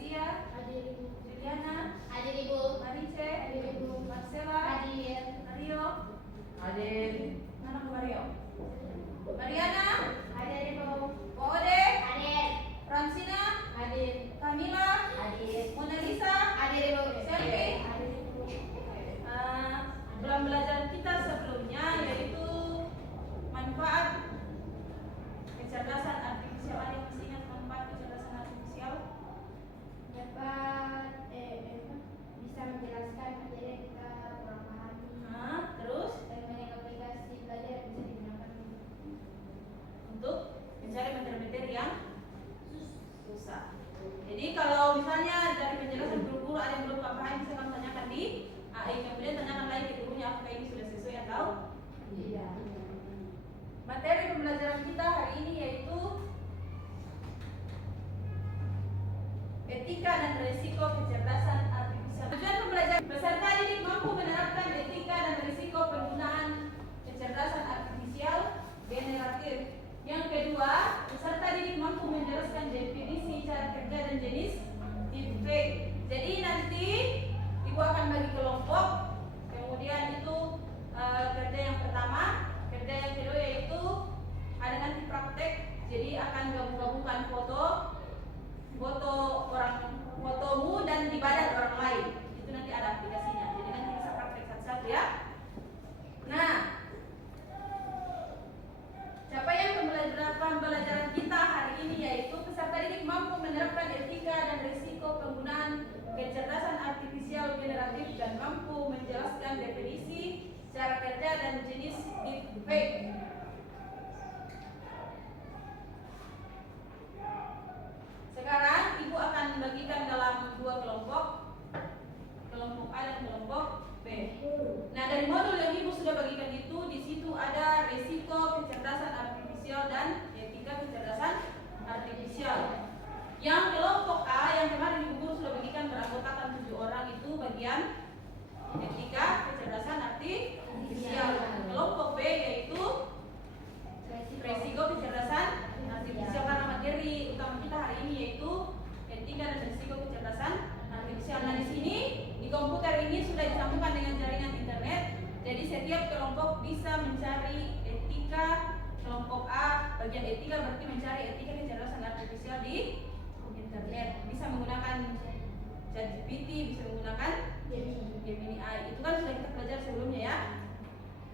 Kezia. Hadir Ibu. Juliana. Hadir Ibu. Marice. Hadir Ibu. Marcela. Hadir. Mario. Hadir. Mana Bu Mario? Mariana. Hadir Ibu. Ode. Hadir. Ramsina. Hadir. Kamila. Hadir. Mona Lisa. Hadir Ibu. Selvi. Hadir Ibu. Pembelajaran kita sebelumnya yaitu manfaat kecerdasan artifisial. Ada yang masih ingat manfaat kecerdasan artifisial? Dapat bisa menjelaskan materi yang kita kurang pahami. Terus Dan banyak aplikasi belajar yang bisa digunakan untuk mencari materi-materi yang susah. Jadi kalau misalnya dari penjelasan guru-guru ada yang belum paham, bisa kamu tanyakan di AI, kemudian tanyakan lagi ke gurunya apakah ini sudah sesuai atau tidak. Materi pembelajaran kita hari ini yaitu etika dan risiko kecerdasan artifisial. Tujuan pembelajaran peserta didik mampu menerapkan etika dan risiko penggunaan kecerdasan artifisial generatif. Yang kedua, peserta didik mampu menjelaskan definisi, cara kerja dan jenis deepfake. Jadi nanti Ibu akan bagi kelompok, kemudian itu kerja yang pertama, kerja yang kedua yaitu ada nanti praktek. Jadi akan gabung-gabungkan fotomu dan di badan orang lain. Itu nanti ada aplikasinya. Jadi nanti bisa praktek satu-satu ya. Nah, capaian pembelajaran kita hari ini yaitu peserta didik mampu menerapkan etika dan risiko penggunaan kecerdasan artifisial generatif dan mampu menjelaskan definisi, cara kerja dan jenis deepfake. Sekarang Ibu akan bagikan dalam dua kelompok, kelompok A dan kelompok B. Nah, dari modul yang Ibu sudah bagikan itu, di situ ada risiko kecerdasan artifisial dan etika kecerdasan artifisial. Yang kelompok A yang kemarin Ibu guru sudah bagikan beranggotakan 7 orang, itu bagian etika kecerdasan artifisial. Kelompok B yaitu risiko kecerdasan artifisial, karena materi utama kita hari ini yaitu etika dan risiko kecerdasan artifisial. Nah, di sini di komputer ini sudah disambungkan dengan jaringan internet. Jadi setiap kelompok bisa mencari etika. Kelompok A bagian etika berarti mencari etika kecerdasan artifisial di internet. Bisa menggunakan ChatGPT, bisa menggunakan Gemini AI. Itu kan sudah kita pelajari sebelumnya ya.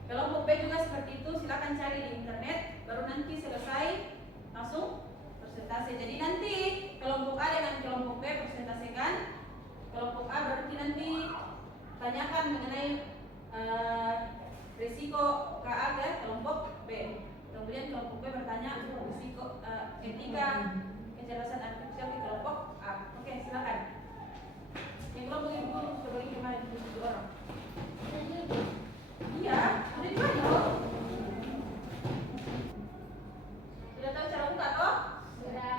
Kelompok B juga seperti itu, silakan cari di internet, baru nanti selesai langsung presentasi. Jadi nanti kelompok A dengan kelompok B presentasikan. Kelompok A berarti nanti tanyakan mengenai risiko KA ke kelompok B. Kemudian kelompok B bertanya risiko etika kecerdasan artifisial ke kelompok A. Oke, silakan. Yang kelompok Ibu sudah bagi kemarin 7 orang. Iya, udah dibagi loh. Sudah tahu cara buka toh? Sudah.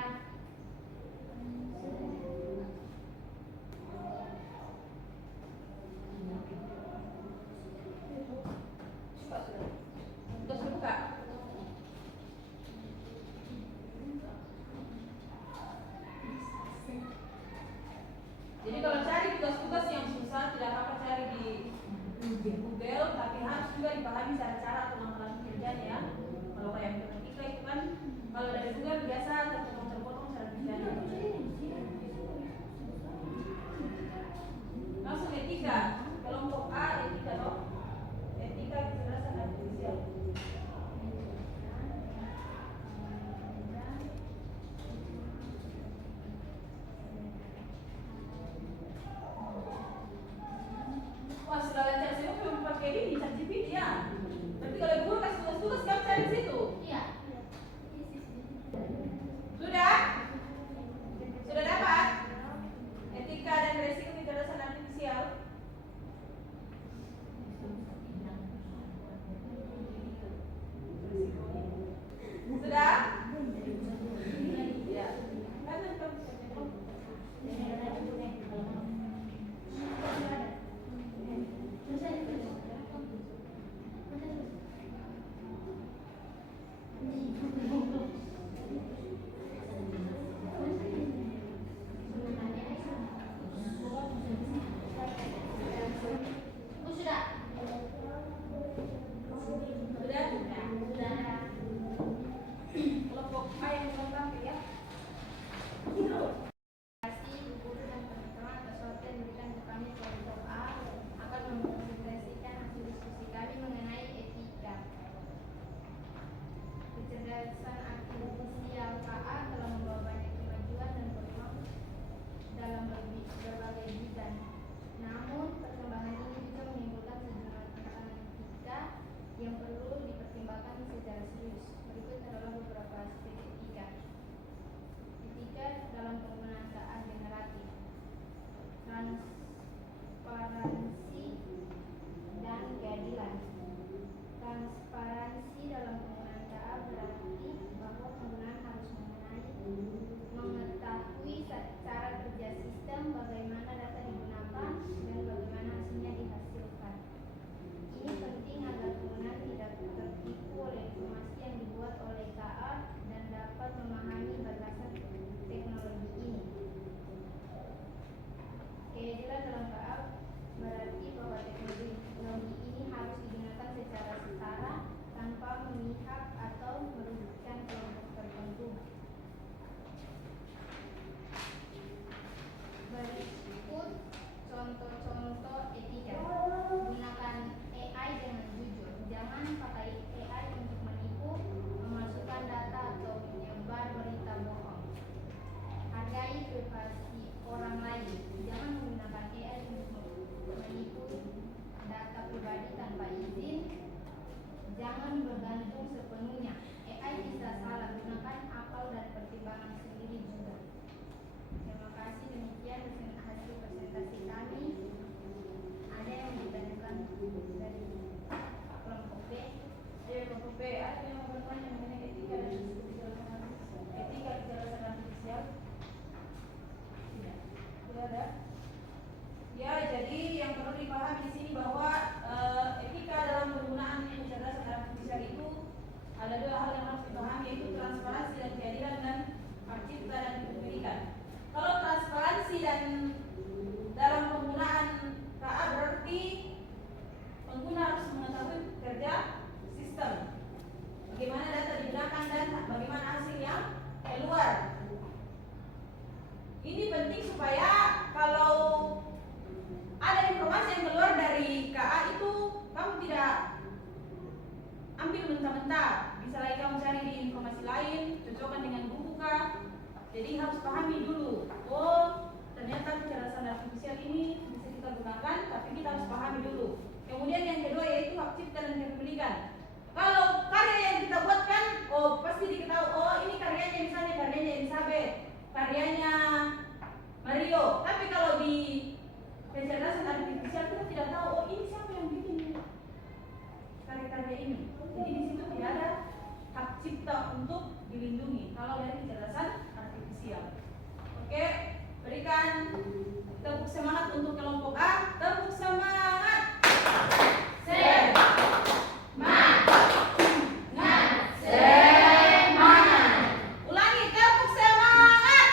Sudah buka. Jadi kalau cari tugas-tugas yang susah tidak apa-apa cari di Google, tapi harus juga dipahami cara-cara atau langkah-langkah kerjanya ya. Kalau kayak matematika itu kan kalau dari Google biasa terpotong cara kerjanya. Langsung etika, kelompok A etika loh. Etika kecerdasan artifisial. terancam bagaimana data digunakan dan bagaimana hasilnya dihasilkan. Ini penting agar penggunaan tidak tertipu oleh informasi yang dibuat oleh KA dan dapat memahami batasan teknologi ini. Keadilan dalam KA berarti bahwa teknologi ini harus digunakan secara setara tanpa memihak atau merugikan kelompok tertentu. Berikut contoh-contoh etika. Gunakan AI dengan jujur. Jangan pakai AI untuk menipu, memasukkan data atau menyebar berita bohong. Hargai privasi orang lain. Jangan menggunakan AI untuk menipu data pribadi tanpa izin. Jangan bergantung sepenuhnya. AI bisa salah, gunakan akal dan pertimbangan sendiri juga. Terima kasih, demikian hasil presentasi kami. Ada yang ditanyakan dari kelompok B? Ayo kelompok B, ada yang mau bertanya mengenai etika dan kejelasan etika kejelasan artifisial? Tidak ada. Ya, jadi yang perlu dipahami di sini bahwa etika dalam penggunaan kecerdasan artifisial itu ada dua hal yang harus dipahami, yaitu transparansi dan keadilan dan hak cipta dan kepemilikan. Kalau transparansi dan dalam penggunaan KA berarti pengguna harus mengetahui kerja sistem, bagaimana data digunakan dan bagaimana hasil yang keluar. Ini penting supaya kalau ada informasi yang keluar dari KA itu kamu tidak ambil mentah-mentah, bisa lagi kamu cari di informasi lain, cocokkan dengan buku kah. Jadi harus pahami dulu, oh ternyata kecerdasan artifisial ini bisa kita gunakan, tapi kita harus pahami dulu. Kemudian yang kedua yaitu hak cipta dan kepemilikan. Kalau karya yang kita buat kan, oh pasti diketahui, oh ini karyanya, misalnya karyanya Elizabeth, karyanya Mario. Tapi kalau di kecerdasan artifisial kita tidak tahu, oh ini siapa yang bikin karya-karya ini. Jadi di situ tidak ada hak cipta untuk dilindungi kalau dari kecerdasan artifisial. Oke, berikan tepuk semangat untuk kelompok A. Tepuk semangat. Ulangi, tepuk semangat.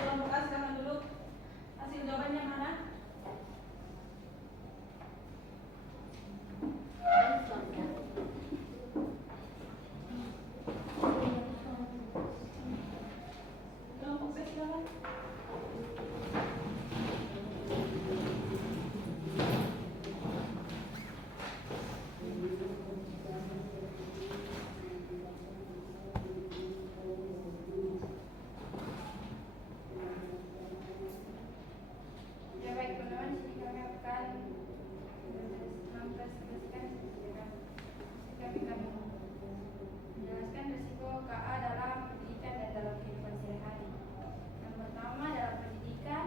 Kelompok A silakan dulu. Hasil jawabannya mana? Kelompok B silakan. Ya baik teman-teman, di sini kami akan mempresentasikan kami menjelaskan risiko KA dalam pendidikan dan dalam kehidupan sehari-hari. Yang pertama, dalam pendidikan,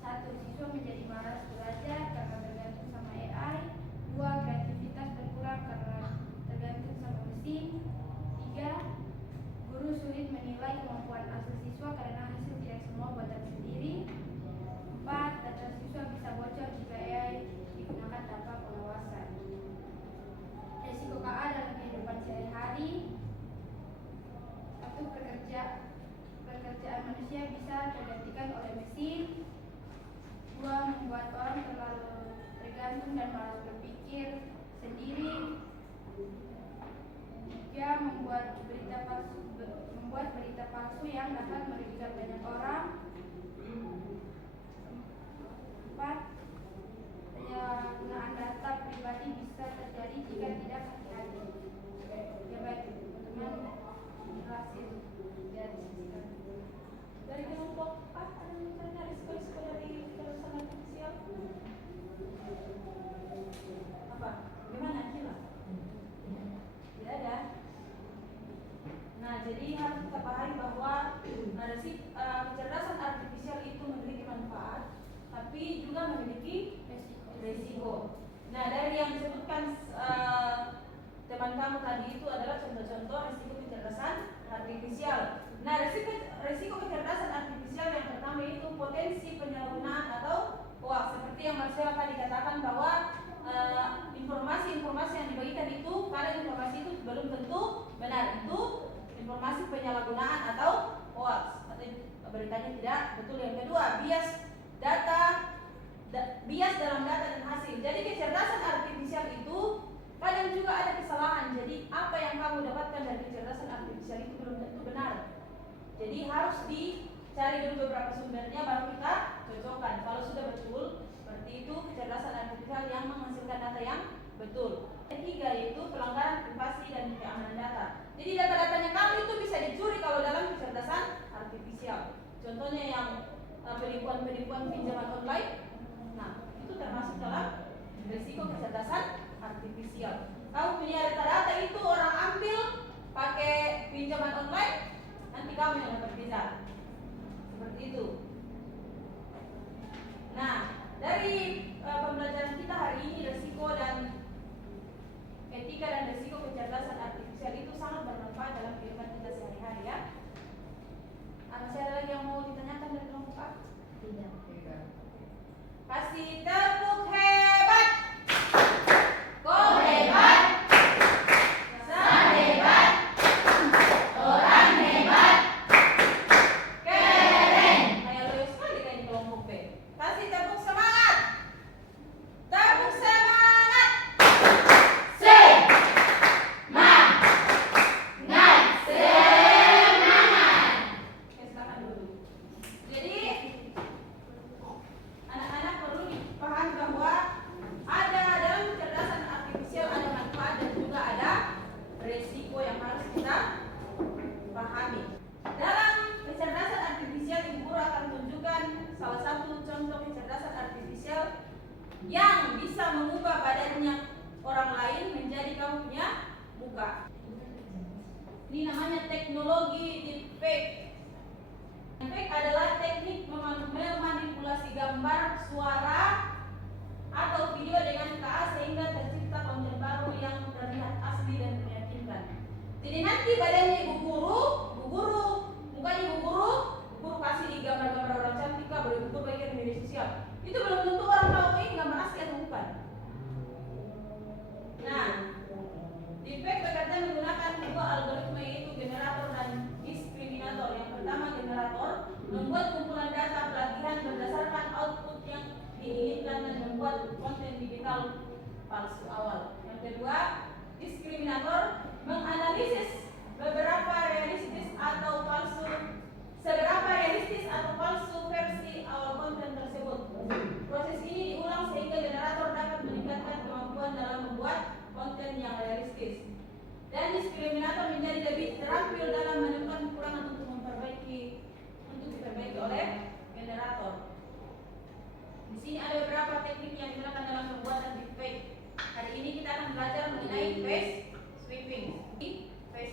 satu, siswa menjadi malas belajar karena tergantung sama AI. Dua, kreativitas berkurang karena tergantung sama mesin. Tiga, guru sulit menilai kemampuan asli siswa karena hasil tidak semua buatan sendiri. 4. Data siswa bisa bocor jika AI digunakan tanpa pengawasan. Risiko KA dalam kehidupan sehari-hari. 1. Pekerjaan manusia bisa tergantikan oleh mesin. 2. Membuat orang terlalu tergantung dan malas berpikir sendiri. 3. Membuat berita palsu yang dapat merugikan banyak orang. 4. Penyalahgunaan data pribadi bisa terjadi jika tidak hati-hati. Ya baik, teman-teman, jelasin dari sisi kami. Dari kelompok A ada yang bertanya risiko-risiko dari kecerdasan artifisial? Apa? Bagaimana Akila? Tidak ada. Nah, jadi harus kita pahami bahwa kecerdasan artifisial itu memiliki manfaat, tapi juga memiliki resiko. Nah, dari yang disebutkan teman kamu tadi itu adalah contoh-contoh risiko Marcela tadi katakan bahwa informasi-informasi yang dibagikan itu, kadang informasi itu belum tentu benar. Itu informasi penyalahgunaan atau hoax, atau beritanya tidak betul. Yang kedua, bias dalam data dan hasil. Jadi kecerdasan artifisial itu kadang juga ada kesalahan. Jadi apa yang kamu dapatkan dari kecerdasan artifisial itu belum tentu benar. Jadi harus dicari dulu beberapa sumbernya baru kita cocokkan. Kalau sudah betul, berarti itu kecerdasan artifisial yang menghasilkan data yang betul. Ketiga yaitu pelanggaran privasi dan keamanan data. Jadi data-datanya kamu itu bisa dicuri kalau dalam kecerdasan artifisial. Contohnya yang penipuan pinjaman online. Nah, itu termasuk dalam risiko kecerdasan artifisial. Kamu punya data-data itu orang ambil pakai pinjaman online, nanti kamu yang dapat visa. Seperti itu. Nah, dari pembelajaran kita hari ini, risiko dan etika dan risiko kecerdasan artifisial itu sangat bermanfaat dalam kehidupan kita sehari-hari ya. Masih ada lagi yang mau ditanyakan dari kelompok A? Tidak. Kasih tepuk hebat. Kok hebat? Saya hebat. Orang hebat. Keren. Kayak loyo sekali kayak di kelompok B. Kasih tepuk semangat. Tepuk semangat. Semangat. Semangat. Silakan dulu. Jadi anak-anak perlu dipahami bahwa ada dalam kecerdasan artifisial ada manfaat dan juga ada resiko yang harus kita pahami. Dalam kecerdasan artifisial, Ibu Guru akan tunjukkan salah satu contoh kecerdasan artifisial yang bisa mengubah badannya orang lain menjadi kamu punya muka. Ini namanya teknologi deepfake. Deepfake adalah teknik memanipulasi gambar, suara, atau video dengan KA sehingga tercipta konten baru yang terlihat asli dan meyakinkan. Jadi nanti badannya ibu guru, mukanya ibu guru kasih di gambar-gambar orang cantik kah, boleh ibu guru bagikan di media sosial. Itu belum tentu orang tahu ini gambar asli atau bukan. Nah, deepfake berkaitan menggunakan dua algoritma yaitu generator dan diskriminator. Yang pertama generator membuat kumpulan data pelatihan berdasarkan output yang diinginkan dan membuat konten digital palsu awal. Yang kedua, diskriminator menganalisis seberapa realistis atau palsu versi awal konten tersebut. Proses ini diulang sehingga generator dapat meningkatkan kemampuan dalam membuat konten yang realistis. Dan diskriminator menjadi lebih terampil dalam menemukan kekurangan untuk diperbaiki oleh generator. Di sini ada beberapa teknik yang digunakan dalam pembuatan deepfake. Hari ini kita akan belajar mengenai face sweeping. Face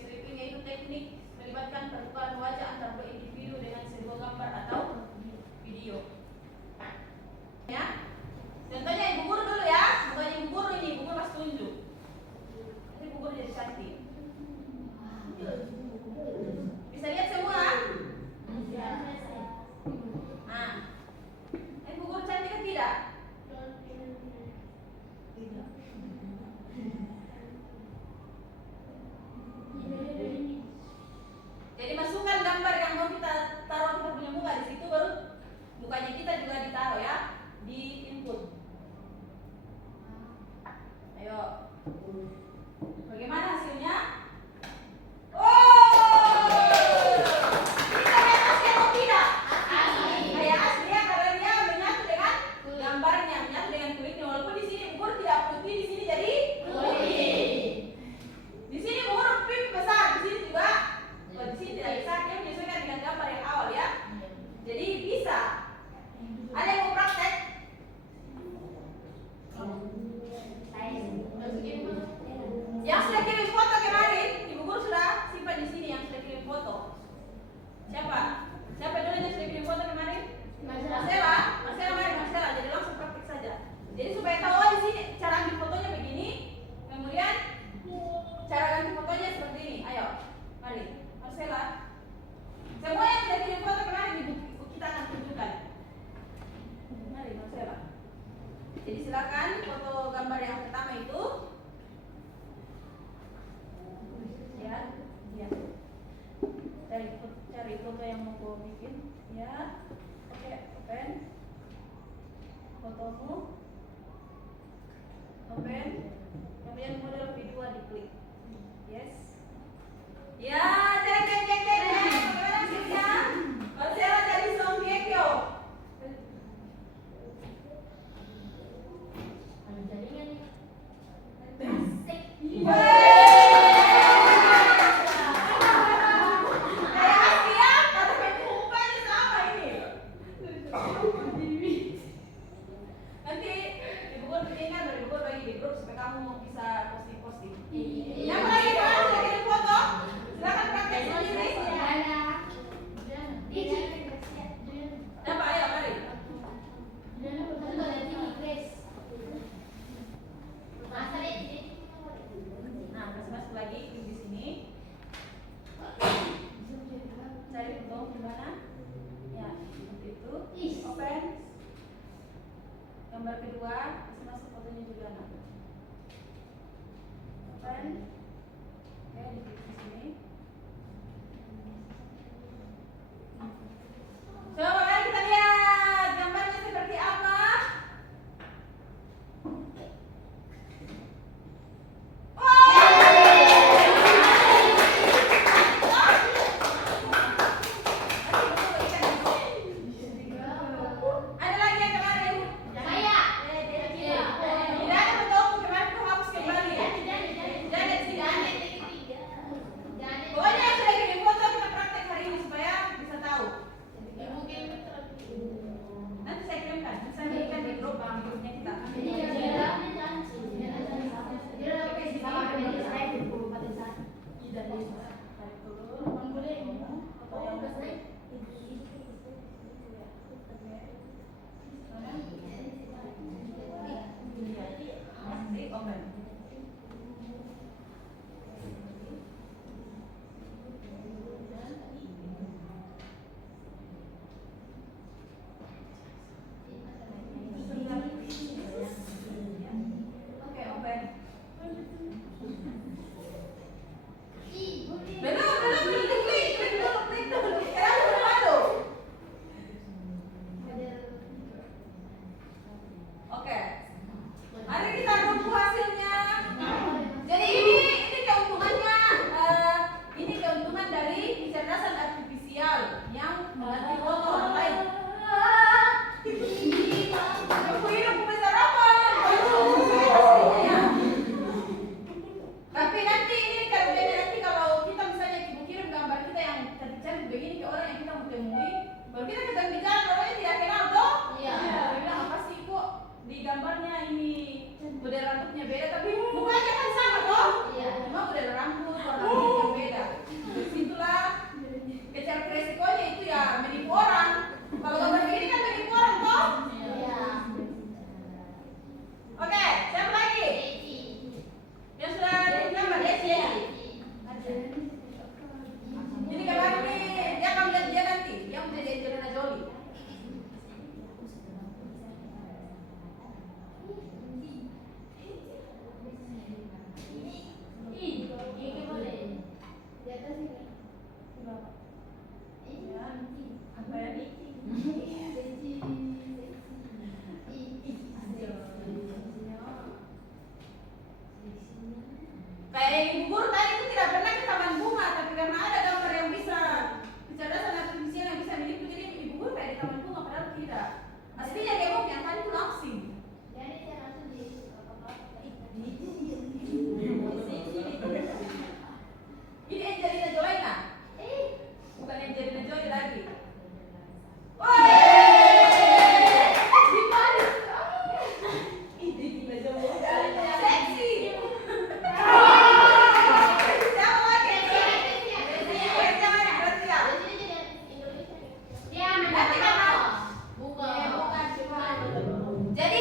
cari foto yang mau gue bikin ya. Oke, open fotomu, open, kemudian model video diklik, yes, ya, cek. Bagaimana hasilnya? Marcella dari Song Kyo. Ada jaringan nih. Gambar kedua, masuk fotonya juga nak. Open. Oke, di sini. Coba mari kita lihat gambarnya seperti apa. Ada lagi yang kemarin? Saya. Tidak ada fotoku kemarin tuh hapus kembali. Janet sini. Pokoknya yang sudah kirim foto kita praktek hari ini supaya bisa tahu. Nanti saya kirimkan, saya berikan di grupnya kita. Oke, open. Belum klik dulu. Sekarang udah malu. Oke. Mari kita tunggu hasilnya. Jadi ini keuntungannya, ini keuntungan dari kecerdasan artifisial yang melatih foto orang lain. Aku hidup besar apa? Tapi nanti ini kalau kita misalnya kirim gambar kita yang cantik-cantik begini ke orang yang kita mau temui, baru kita ketemu di jalan orangnya tidak kenal toh? Iya. Dia bilang apa sih kok di gambarnya ini model rambutnya beda tapi mukanya kan sama toh? Iya. Cuma model rambut warna kulit yang beda. Disitulah kejar resikonya itu ya menipu orang. Kalau gambar begini kan menipu orang toh? Oke, siapa lagi? Yang sudah digambar Desi. Ini gambar ini dia akan lihat dia nanti, yang menjadi Angelina Jolie. Apa ya? Kayak ibu guru tadi itu tidak pernah ke taman bunga, tapi karena ada gambar yang bisa kecerdasan artifisial yang bisa menipu, jadi ibu guru kayak di taman bunga padahal tidak. Aslinya dia mau yang tadi itu langsing. Ini Angelina Jolie nah? Bukan Angelina Jolie lagi. Woi! Gimana? Ini gila jauh. Seksi. Siapa lagi? Nanti kan jadi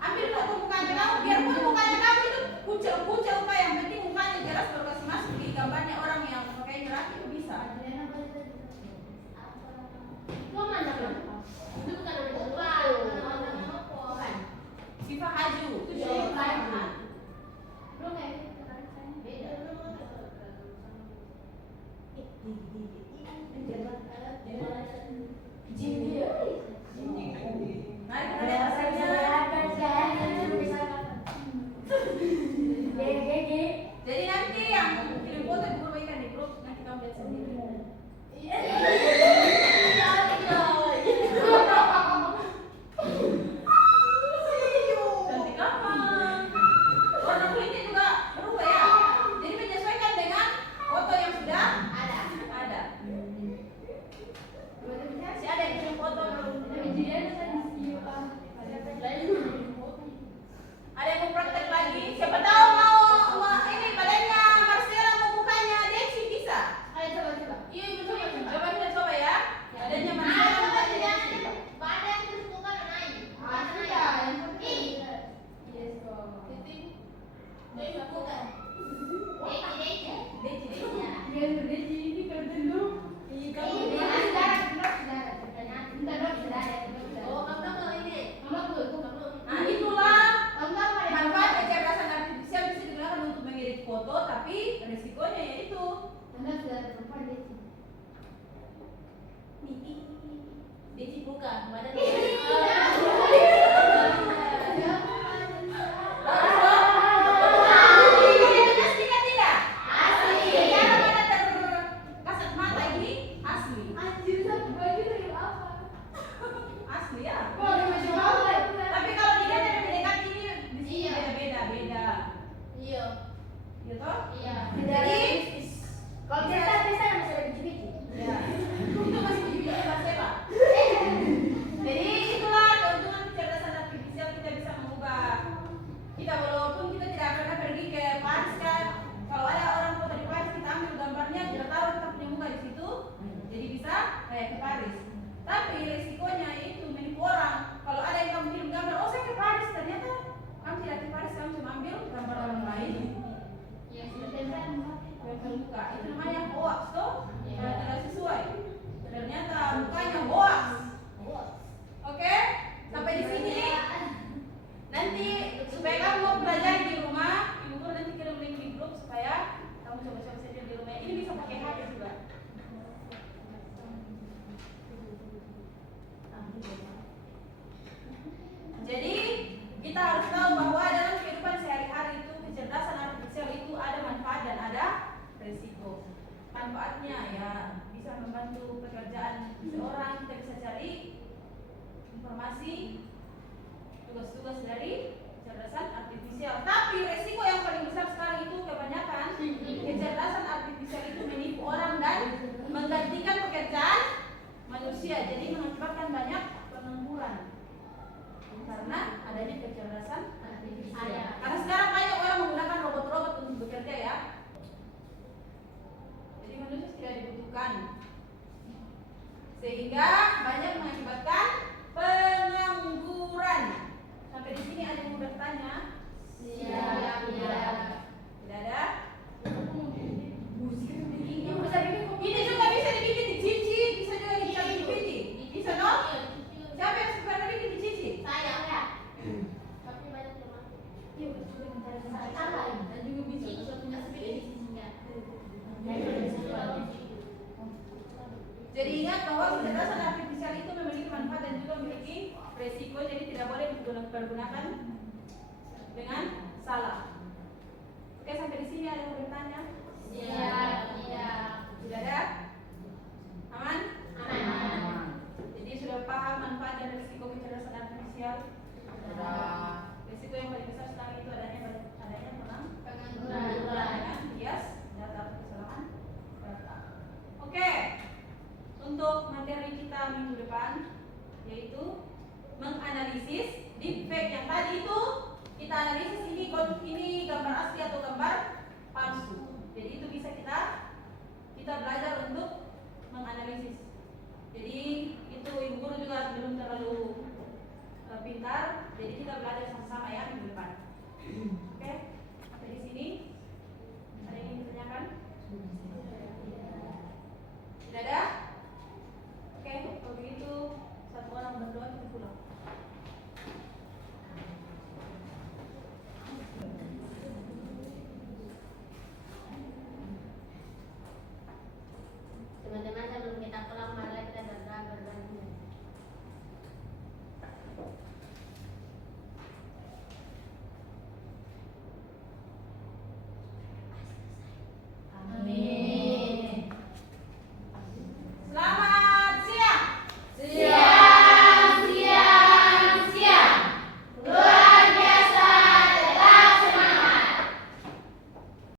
ambil foto mukanya kamu, biarpun mukanya kamu itu kucel-kucel pak, yang penting mukanya jelas baru kasih masuk di gambarnya orang yang pakai gerak itu bisa. Siva Haju itu jadi kan. Mari kita lihat hasilnya. Jadi nanti yang kirim foto ibu bagikan di grup, nanti kamu lihat sendiri. Cantik gampang. Warna kulitnya juga berubah ya. Jadi menyesuaikan dengan foto yang sudah ada. Si ada yang kirim foto belum? Ada yang mau praktek lagi? Siapa tahu mau ini badannya Marcella mau mukanya Deci bisa? Iya betul. Coba kita coba ya. Badannya Marcella mukanya Deci. Nah itulah manfaat kecerdasan artifisial bisa digunakan untuk mengirim foto, tapi resikonya yaitu Deci bukan badan. Kasat mata ini asli ya. Tapi kalau dilihat dari mendekat ini di sini beda. Iya toh? Jadi Kalau biasa yang masih ada biji-biji. ya, itu masih biji-biji Marcella. Jadi itulah keuntungan kecerdasan artifisial, kita bisa mengubah. Kita walaupun kita tidak pernah pergi ke Paris kan, kalau ada orang foto di Paris kita ambil gambarnya, kita taruh kita punya muka di situ, jadi bisa kayak ke Paris. Tapi resikonya itu menipu orang. Kalau ada yang kamu kirim gambar, oh saya ke Paris, ternyata kamu tidak ke Paris, kamu cuma ambil gambar orang lain. Muka itu namanya hoax toh, tidak sesuai. Ternyata mukanya hoax. Oke, sampai di sini. Nanti supaya kamu mau pelajari di rumah, ibu guru nanti kirim link di grup supaya kamu coba-coba saja di rumah. Ini bisa pakai HP juga. Jadi kita harus tahu bahwa dalam kehidupan sehari-hari itu kecerdasan artifisial itu ada manfaat dan ada resiko. Manfaatnya ya bisa membantu pekerjaan seseorang, kita bisa cari informasi, tugas-tugas dari kecerdasan artifisial. Tapi resiko yang paling besar sekarang itu kebanyakan kecerdasan artifisial itu menipu orang dan menggantikan pekerjaan manusia. Jadi mengakibatkan banyak pengangguran karena adanya kecerdasan artifisial. Karena sekarang banyak orang menggunakan robot-robot untuk bekerja ya. Jadi manusia tidak dibutuhkan, sehingga banyak mengakibatkan pengangguran. Sampai di sini ada yang mau bertanya? Tidak ada? Ini juga bisa dibikin di cici, bisa juga dibikin. Bisa dong? Siapa yang suka bikin di cici? Dan juga bisa punya sepeda. Jadi ingat bahwa kecerdasan artifisial itu memiliki manfaat dan juga memiliki resiko, jadi tidak boleh dipergunakan dengan salah. Oke, sampai di sini ada yang bertanya? Tidak ada? Aman? Jadi sudah paham manfaat dan resiko kecerdasan artifisial? Resiko yang paling besar sekarang itu adanya pengangguran, bias, data kesalahan data. Oke, untuk materi kita minggu depan yaitu menganalisis deepfake. Yang tadi itu kita analisis ini gambar asli atau gambar palsu.